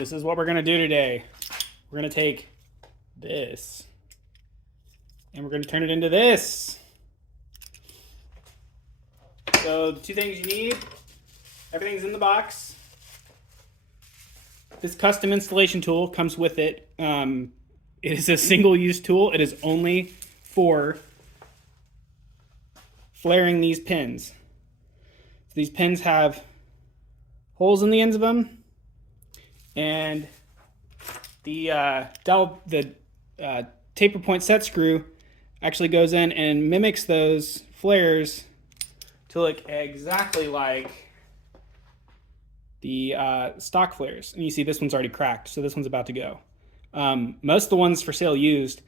this is what we're gonna do today. We're gonna take this and we're gonna turn it into this. So the two things you need, everything's in the box. This custom installation tool comes with it. It is a single-use tool. It is only for flaring these pins. So these pins have holes in the ends of them, and the taper point set screw actually goes in and mimics those flares to look exactly like the stock flares. And you see this one's already cracked, so this one's about to go. Most of the ones for sale used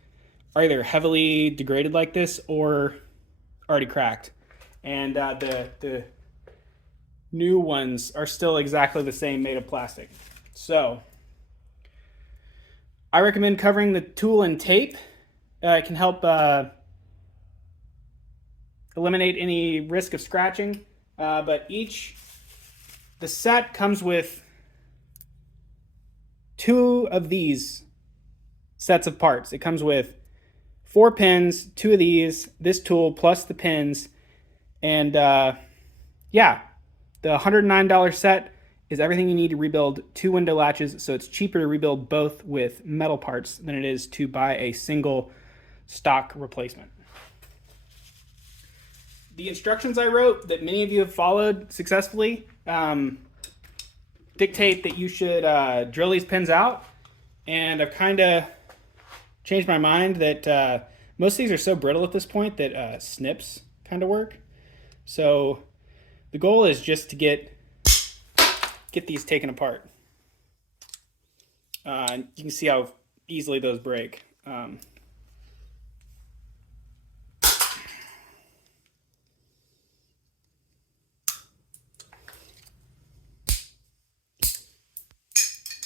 are either heavily degraded like this or already cracked. And the new ones are still exactly the same, made of plastic. So I recommend covering the tool in tape. It can help eliminate any risk of scratching. But the set comes with 2 of these sets of parts. It comes with 4 pins, 2 of these, this tool plus the pins, and yeah, the $109 set is everything you need to rebuild 2 window latches. So it's cheaper to rebuild both with metal parts than it is to buy a single stock replacement. The instructions I wrote that many of you have followed successfully dictate that you should drill these pins out, and I've kind of changed my mind that most of these are so brittle at this point that snips kind of work. So the goal is just to get these taken apart. You can see how easily those break.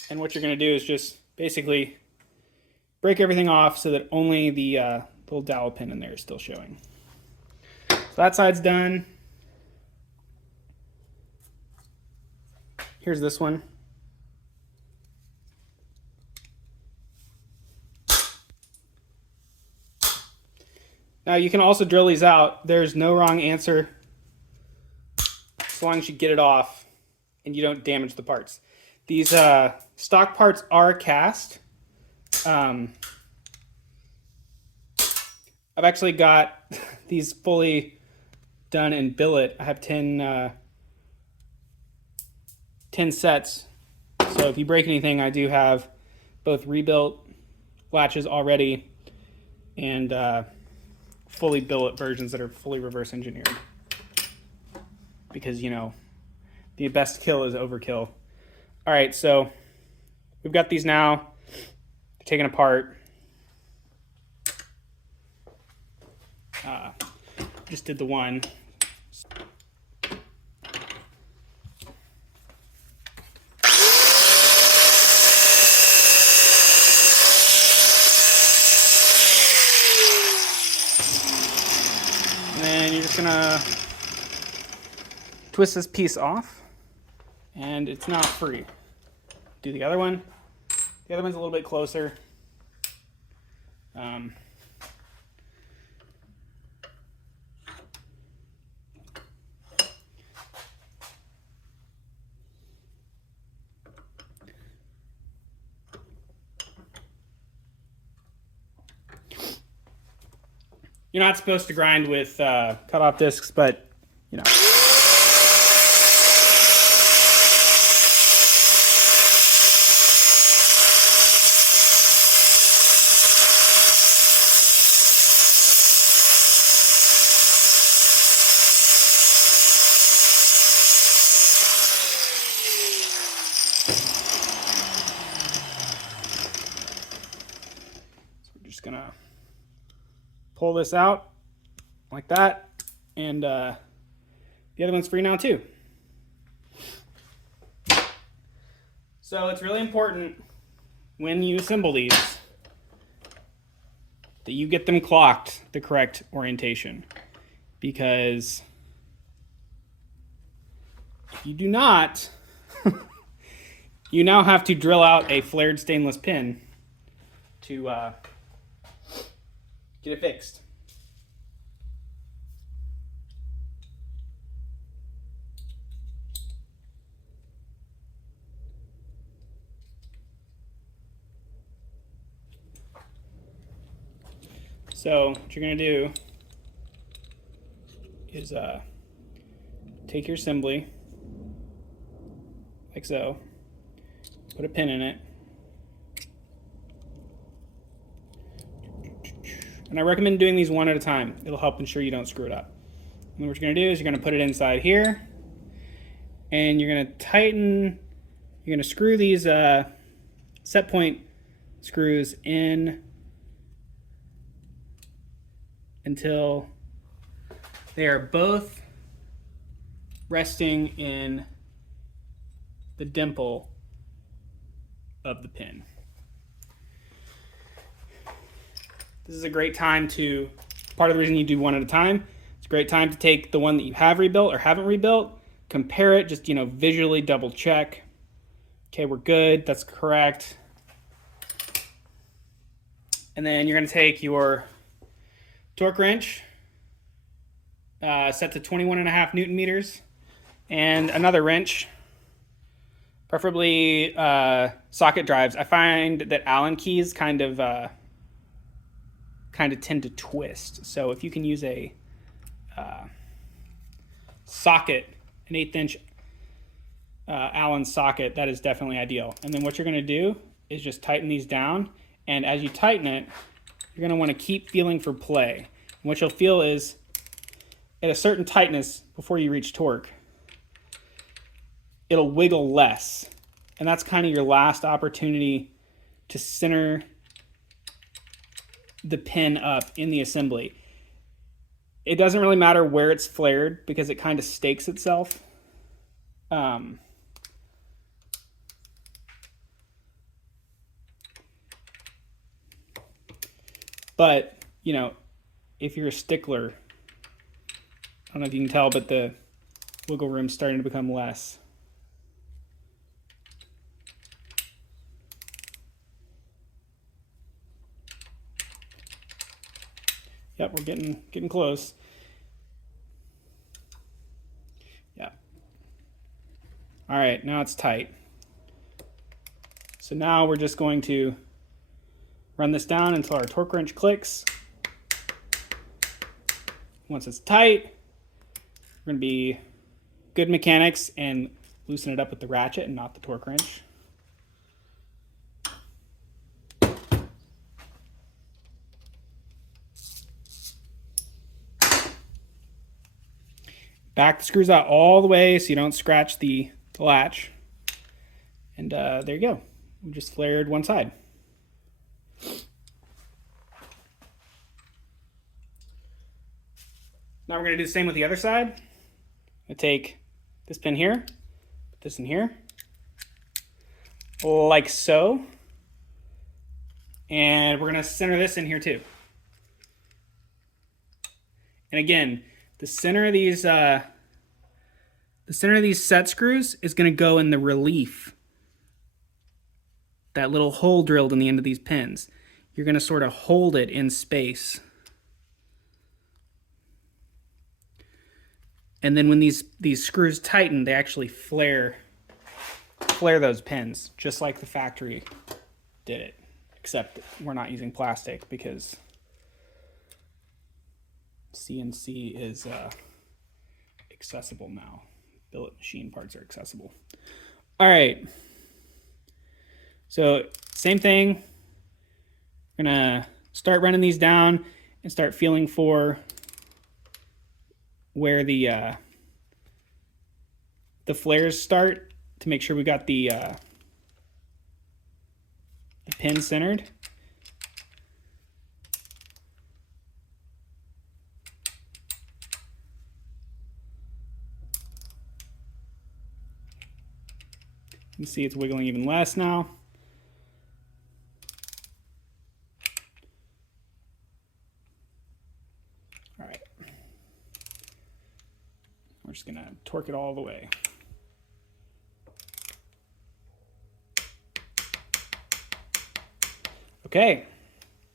And what you're going to do is just basically break everything off so that only the little dowel pin in there is still showing. So that side's done. Here's this one. Now you can also drill these out. There's no wrong answer as long as you get it off and you don't damage the parts. These stock parts are cast. I've actually got these fully done in billet. I have 10 sets. So if you break anything, I do have both rebuilt latches already and fully billet versions that are fully reverse engineered. Because, you know, the best kill is overkill. All right, so we've got these now. They're taken apart. Just did the one. And then you're just gonna twist this piece off, and it's not free. Do the other one. The other one's a little bit closer. You're not supposed to grind with cut-off discs, but you know. Just gonna pull this out like that, and the other one's free now too. So it's really important when you assemble these that you get them clocked the correct orientation, because if you do not, you now have to drill out a flared stainless pin to get it fixed. So what you're going to do is take your assembly, like so, put a pin in it, and I recommend doing these one at a time. It'll help ensure you don't screw it up. And then what you're going to do is you're going to put it inside here, and you're going to tighten, you're going to screw these set point screws in until they are both resting in the dimple of the pin. This is a great time to, part of the reason you do one at a time, it's a great time to take the one that you have rebuilt or haven't rebuilt, compare it, just, visually double check. Okay, we're good, that's correct. And then you're gonna take your torque wrench, set to 21.5 Newton meters, and another wrench, preferably socket drives. I find that Allen keys kind of tend to twist. So if you can use a socket, an 1/8 inch Allen socket, that is definitely ideal. And then what you're going to do is just tighten these down. And as you tighten it, you're going to want to keep feeling for play. And what you'll feel is at a certain tightness before you reach torque, it'll wiggle less. And that's kind of your last opportunity to center the pin up in the assembly. It doesn't really matter where it's flared because it kind of stakes itself. But, if you're a stickler, I don't know if you can tell, but the wiggle room's starting to become less. Yep, we're getting close. Yeah. All right, now it's tight. So now we're just going to run this down until our torque wrench clicks. Once it's tight, we're going to be good mechanics and loosen it up with the ratchet and not the torque wrench. Back the screws out all the way so you don't scratch the latch. And there you go. We just flared one side. Now we're going to do the same with the other side. I'm going to take this pin here, put this in here, like so. And we're going to center this in here too. And again, the center of these set screws is going to go in the relief. That little hole drilled in the end of these pins. You're going to sort of hold it in space. And then when these screws tighten, they actually flare those pins, just like the factory did it. Except we're not using plastic because CNC is accessible now. Billet machine parts are accessible. All right. So same thing. We're gonna start running these down and start feeling for where the flares start to make sure we got the pin centered. You can see it's wiggling even less now. All right. We're just gonna torque it all the way. Okay,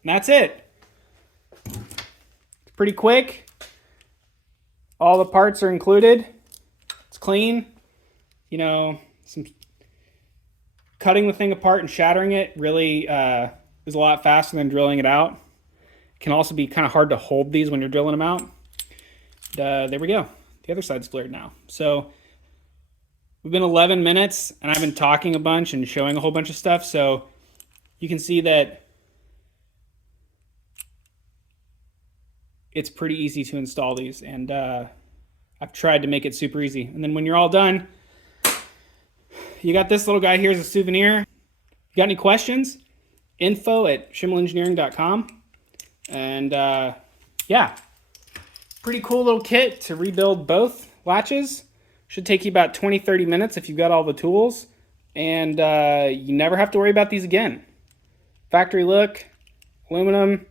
and that's it. It's pretty quick. All the parts are included. It's clean. You know, some cutting the thing apart and shattering it really is a lot faster than drilling it out. It can also be kind of hard to hold these when you're drilling them out. There we go. The other side's cleared now. So we've been 11 minutes and I've been talking a bunch and showing a whole bunch of stuff. So you can see that it's pretty easy to install these, and I've tried to make it super easy. And then when you're all done, you got this little guy here as a souvenir. You got any questions? info@schimmelengineering.com. And yeah, pretty cool little kit to rebuild both latches. Should take you about 20-30 minutes if you've got all the tools, and you never have to worry about these again. Factory look, aluminum,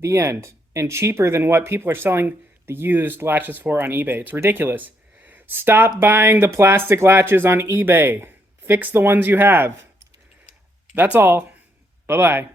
the end. And cheaper than what people are selling the used latches for on eBay. It's ridiculous. Stop buying the plastic latches on eBay. Fix the ones you have. That's all. Bye-bye.